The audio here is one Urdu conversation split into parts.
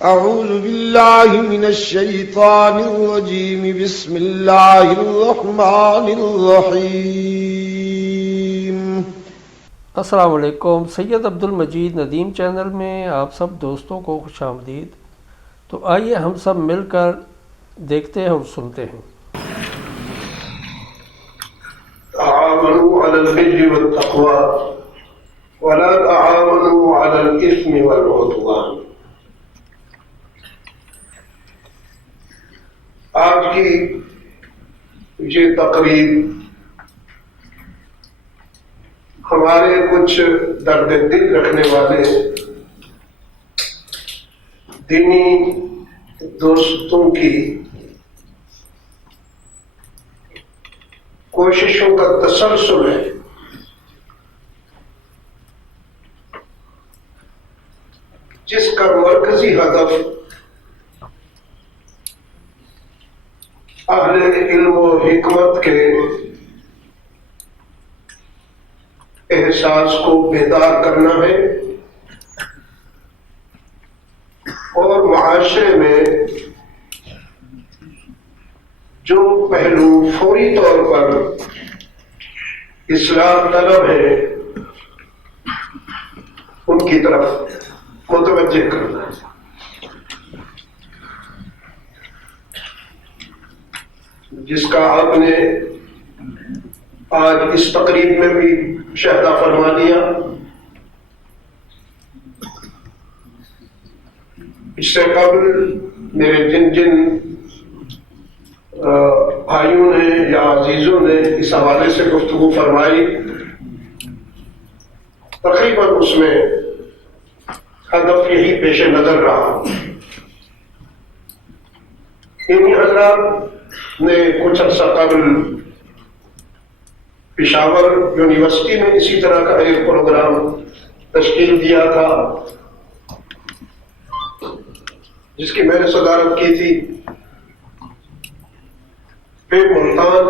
أعوذ بالله من الشيطان الرجيم بسم الله الرحمن الرحيم. السلام علیکم. سید عبد المجید ندیم چینل میں آپ سب دوستوں کو خوش آمدید. تو آئیے ہم سب مل کر دیکھتے ہیں اور سنتے ہیں. تعاونوا على البر والتقوى ولا تعاونوا على الإثم والعدوان. آج کی یہ تقریب ہمارے کچھ درد دل رکھنے والے دینی دوستوں کی کوششوں کا تسلسل ہے. جس کا مرکزی ہدف اہل علم و حکمت کے احساس کو بیدار کرنا ہے اور معاشرے میں جو پہلو فوری طور پر اصلاح طلب ہے ان کی طرف متوجہ کرنا ہے. جس کا آپ نے آج اس تقریب میں بھی مشاہدہ فرما دیا. اس سے قبل میرے جن بھائیوں نے یا عزیزوں نے اس حوالے سے گفتگو فرمائی، تقریباً اس میں ہدف یہی پیش نظر رہا. انہی حضرات نے کچھ عرصہ قبل پشاور یونیورسٹی میں اسی طرح کا ایک پروگرام تشکیل دیا تھا جس کی میں نے صدارت کی تھی. پھر ملتان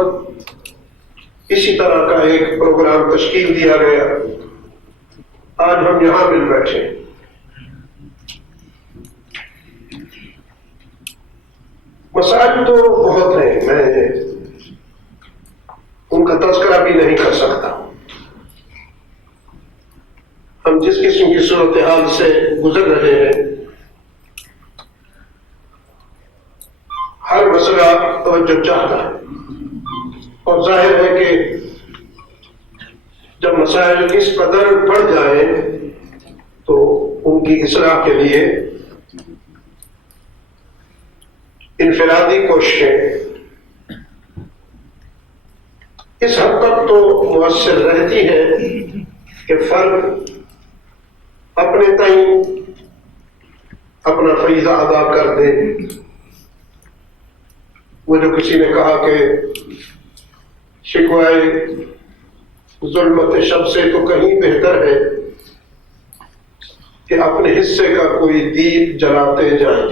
اسی طرح کا ایک پروگرام تشکیل دیا گیا. آج ہم یہاں مل بیٹھے. مسائل تو بہت ہیں، میں ان کا تذکرہ بھی نہیں کر سکتا. ہم جس قسم کی صورتحال سے گزر رہے ہیں، ہر مسئلہ توجہ چاہتا ہے، اور ظاہر ہے کہ جب مسائل اس قدر بڑھ جائیں تو ان کی اصلاح کے لیے انفرادی کوششیں اس حد تک تو مؤثر رہتی ہے کہ فرد اپنے تئیں اپنا فریضہ ادا کر دے. وہ جو کسی نے کہا کہ شکوائے ظلمت شب سے تو کہیں بہتر ہے کہ اپنے حصے کا کوئی دیپ جلاتے جائیں.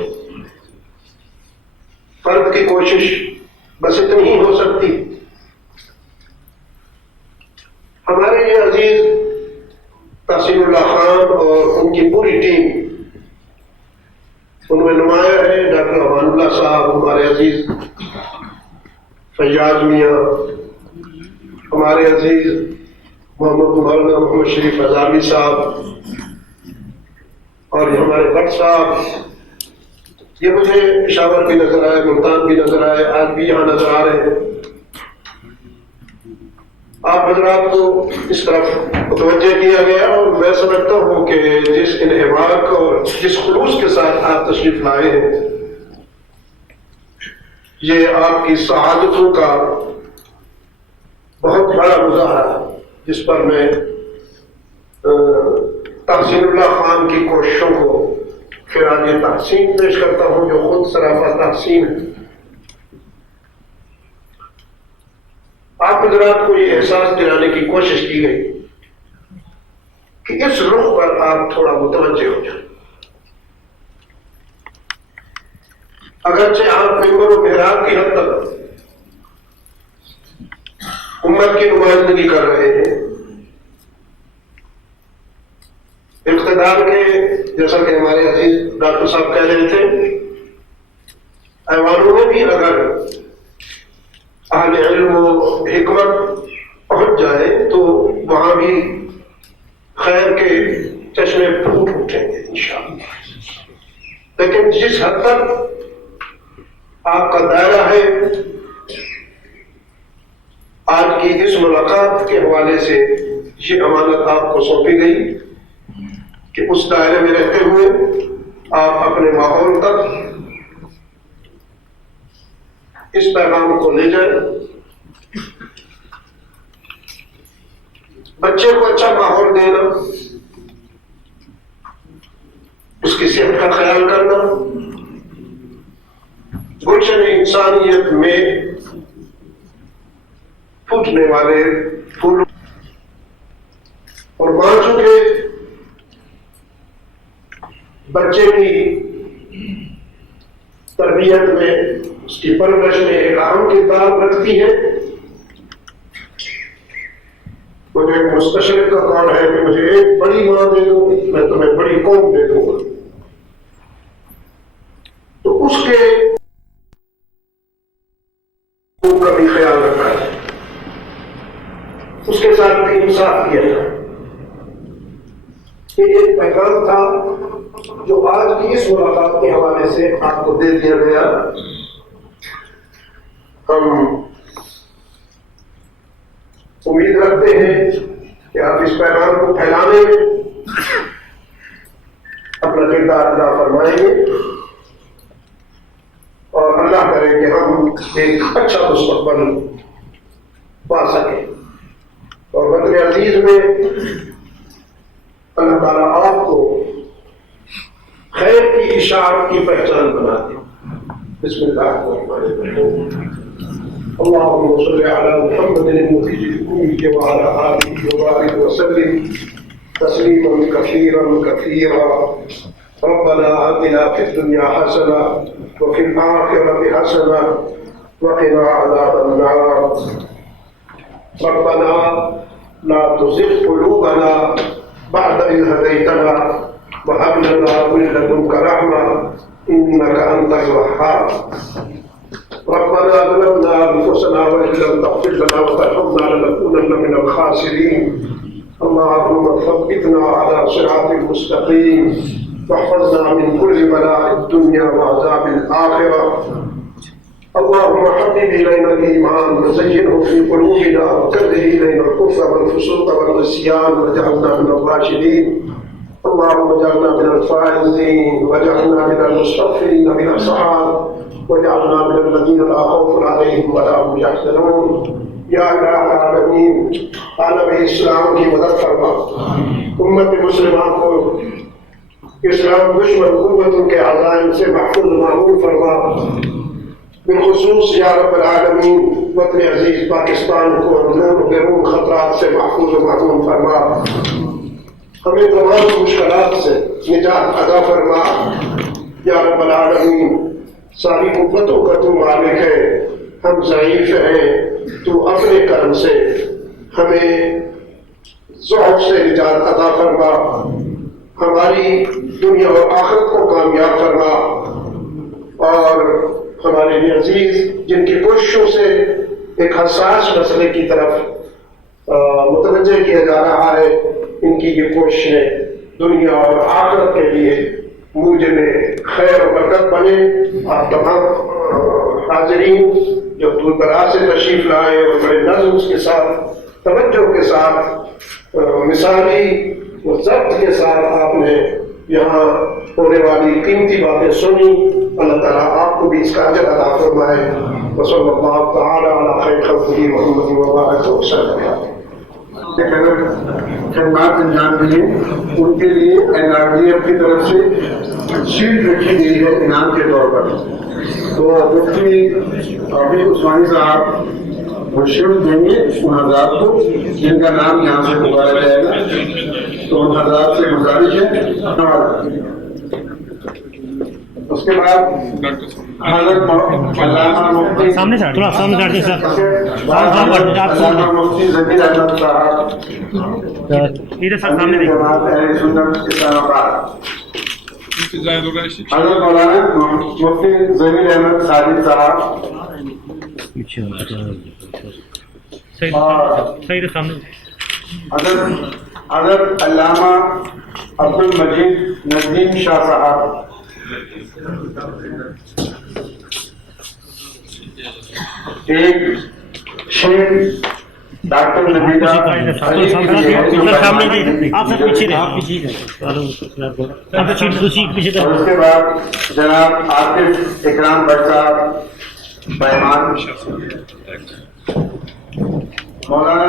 فرد کی کوشش بس اتنی ہی ہو سکتی. ہمارے یہ عزیز تحسین اللہ خان اور ان کی پوری ٹیم، ان میں نمایاں ہے ڈاکٹر امان اللہ صاحب، ہمارے عزیز فیاض میاں، ہمارے عزیز مولانا محمد شریف ہزاروی صاحب، اور یہ ہمارے بٹ صاحب. یہ مجھے پشاور بھی نظر آئے، ملتان بھی نظر آئے، آج بھی یہاں نظر آ رہے ہیں. آپ حضرات کو اس طرف متوجہ کیا گیا، اور میں سمجھتا ہوں کہ جس انہماک اور جس خلوص کے ساتھ آپ تشریف لائے ہیں، یہ آپ کی سعادتوں کا بہت بڑا مظاہرہ ہے، جس پر میں تحسین اللہ خان کی کوششوں کو خراج تحسین پیش کرتا ہوں، جو خود سراپا تحسین ہے. آپ حضرات کو یہ احساس دلانے کی کوشش کی گئی کہ اس رخ پر آپ تھوڑا متوجہ ہو جائیں. اگرچہ آپ ممبر و محراب کی حد تک امت کی نمائندگی کر رہے ہیں، کردار کے جیسا کہ ہمارے عزیز ڈاکٹر صاحب کہہ رہے تھے، ایوانوں میں بھی اگر اہل علم و حکمت پہنچ جائے تو وہاں بھی خیر کے چشمے پھوٹ اٹھیں گے انشاءاللہ. لیکن جس حد تک آپ کا دائرہ ہے آج کی اس ملاقات کے حوالے سے یہ امانت آپ کو سونپی گئی کہ اس دائرے میں رہتے ہوئے آپ اپنے ماحول تک اس پیغام کو لے جائیں. بچے کو اچھا ماحول دینا، اس کی صحت کا خیال کرنا، گلشن انسانیت میں پھوٹنے والے پھول، اور ماں چونکہ بچے کی تربیت میں، اس کی پرورش میں ایک اہم کردار رکھتی ہے. مجھے مستشرق کا قول ہے کہ مجھے ایک بڑی ماں دے دو، میں تمہیں بڑی قوم دے دوں گا. تو اس کے کا بھی خیال رکھا ہے، اس کے ساتھ بھی انصاف کیا جائے. یہ ایک پیغام تھا جو آج کی اس ملاقات کے حوالے سے آپ کو دے دیا گیا. ہم امید رکھتے ہیں کہ آپ اس پیغام کو پھیلانے میں اپنا کردار ادا فرمائیں گے اور اللہ کرے کہ ہم ایک اچھا مستقبل پا سکیں. اور وطن عزیز میں اللہ تعالیٰ آپ کو خیر کی اشاعت کی پہچان بنا دے. بسم اللہ الرحمن الرحیم. اللهم صل على محمد المخرج الأمي وعلى آله وبارك وسلم تسليما كثيرا كثيرا. ربنا آتنا في الدنيا حسنة وفي الآخرة حسنة وقنا عذاب النار. ربنا لا تزغ قلوبنا بعد إذ هديتنا وهب لنا من لدنك رحمة إنك أنت الوهاب. ربنا ظلمنا أنفسنا وإن لم تغفر لنا وترحمنا لنكونن من الخاسرين. اللهم ثبتنا على صراط المستقيم واحفظنا من كل بلاء الدنيا وعذاب الآخرة. اللهم حبب إلينا الإيمان وزينه في قلوبنا وكره إلينا الكفر والفسوق والعصيان واجعلنا من الراشدين. اللهم اجعلنا من الفائزين واجعلنا من المستغفرين من الصحابة واجعلنا من الذين لا خوف عليهم ولا هم يحزنون. یا الہ العالمین، عالم اسلام کی مدد فرما. امت مسلمہ کو اسلام دشمن قوتوں کے عزائم سے محفوظ معمول فرما. بالخصوص یا رب العالمین وطن عزیز پاکستان کو اندرون و بیرون خطرات سے محفوظ و معمول فرما. ہمیں تمام مشکلات سے نجات عطا فرما. یا رب العالمین، ساری قوتوں کا تو مالک ہے، ہم ضعیف ہیں، تو اپنے کرم سے ہمیں ضعف سے نجات عطا فرما. ہماری دنیا اور آخرت کو کامیاب فرما. اور ہمارے بھی عزیز جن کی کوششوں سے ایک حساس مسئلے کی طرف متوجہ کیا جا رہا ہے، ان کی یہ کوششیں دنیا اور آخرت کے لیے موجب خیر و برکت بنے. آپ تمام حاضرین جو دور دراز سے تشریف لائے اور بڑے نظم کے ساتھ، توجہ کے ساتھ، مثالی و ضبط کے ساتھ آپ نے یہاں ہونے والی قیمتی باتیں سنی. اللہ تعالیٰ آپ کو بھی اس کا اجر عطا فرمائے. وصلی اللہ تعالیٰ علی خیر خلقہ محمد وبارک وسلم. خدمات انجام دیے ان کے لیے NRDF کی طرف سے شیلڈ رکھی گئی ہے انعام کے طور پر. تو مفتی عابد عثمانی صاحب وہ شیلڈ دیں گے ان حضرات کو جن کا نام یہاں سے پکارا جائے گا. تو ان حضرات سے گزارش ہے اس کے بعد حضرت علامہ مفتی سامنے سے تھوڑا سامنے سے ہٹیے سر. علامہ مفتی ذکیر احمد صاحب ادھر سر سامنے امیر دیکھیے. جماعت اہل سنت اسلام آباد. حضرت مولانا مفتی ذکیر احمد ساجد صاحب صحیح ادھر سامنے. حضرت علامہ عبد المجید ندیم شاہ صاحب. ایک شیخ ڈاکٹر نبیدہ سامنے دیکھیے. آپ سر پیچھے رہے. آپ دوسری پیچھے اور اس کے بعد جناب عاطف اکرام بٹ صاحب پیمان. مولانا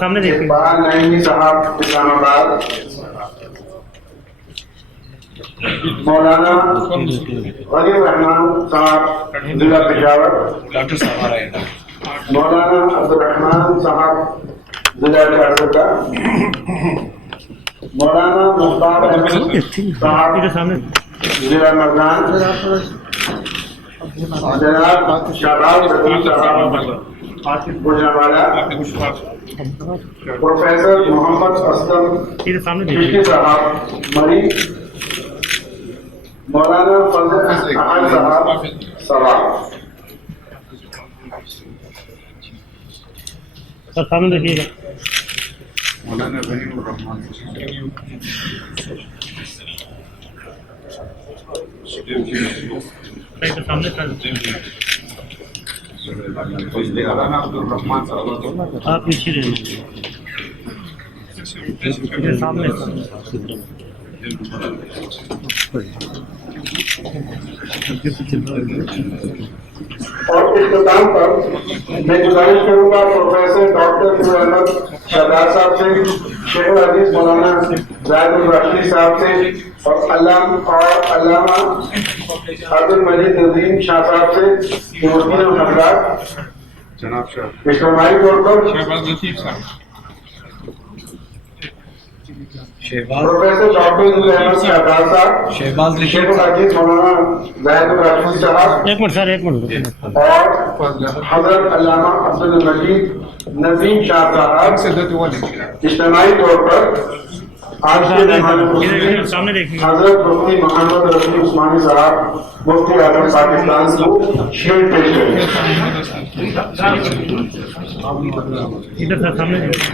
سامنے دیکھیے. اقبال نعیمی صاحب اسلام آباد. مولانا غنی الرحمان صاحب ضلع پشاور. مولانا عبد الرحمان صاحب ضلع چارسدہ. مولانا مختار احمد صاحب ضلع مردان. جناب شہباز رفیع صاحب گوجرانوالہ. پروفیسر محمد اسلم ادھر سامنے کشتی دیکھیے. صاحب مری. مولانا فضل احمد صاحب سواب. سر سامنے دیکھیے گا. مولانا غنی الرحمان ادھر سامنے سر. آپ پیچھے رہیے. ادھر سامنے سر. اور اختتام پر میں گزارش کروں گا پروفیسر ڈاکٹر فضل احمد شہزاد صاحب سے, شیخ الحدیث مولانا زاہد الراشدی صاحب سے اور علامہ عبد المجید ندیم شاہ صاحب سے کہ وکیل الحضرات اجتماعی طور پر پروفیسر ڈاکٹر فضل احمد شہزاد صاحب, شیخ الحدیث مولانا زاہد الراشدی صاحب ایک منٹ سر, ایک منٹ. اور حضرت علامہ عبد المجید ندیم شاہ صاحب اجتماعی طور پر آج کے مہمان سامنے دیکھیے. حضرت مفتی محمد رفیع عثمانی صاحب مفتی اعظم پاکستان کو شعر پیش کریں. ادھر سر سامنے دیکھیے.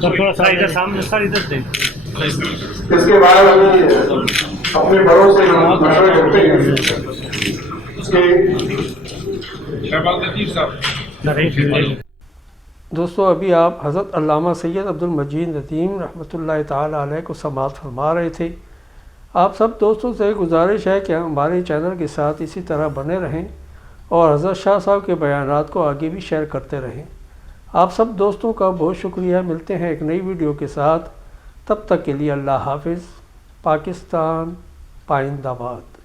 سر تھوڑا سا ادھر سامنے سر ادھر سے. اس کے بعد اپنے بڑوں سے مشورہ کرتے ہیں کہ دوستو ابھی آپ حضرت علامہ سید عبد المجید ندیم رحمۃ اللہ تعالیٰ علیہ کو سماعت فرما رہے تھے. آپ سب دوستوں سے گزارش ہے کہ ہمارے چینل کے ساتھ اسی طرح بنے رہیں اور حضرت شاہ صاحب کے بیانات کو آگے بھی شیئر کرتے رہیں. آپ سب دوستوں کا بہت شکریہ. ملتے ہیں ایک نئی ویڈیو کے ساتھ. تب تک کے لیے اللہ حافظ. پاکستان پائندہ باد.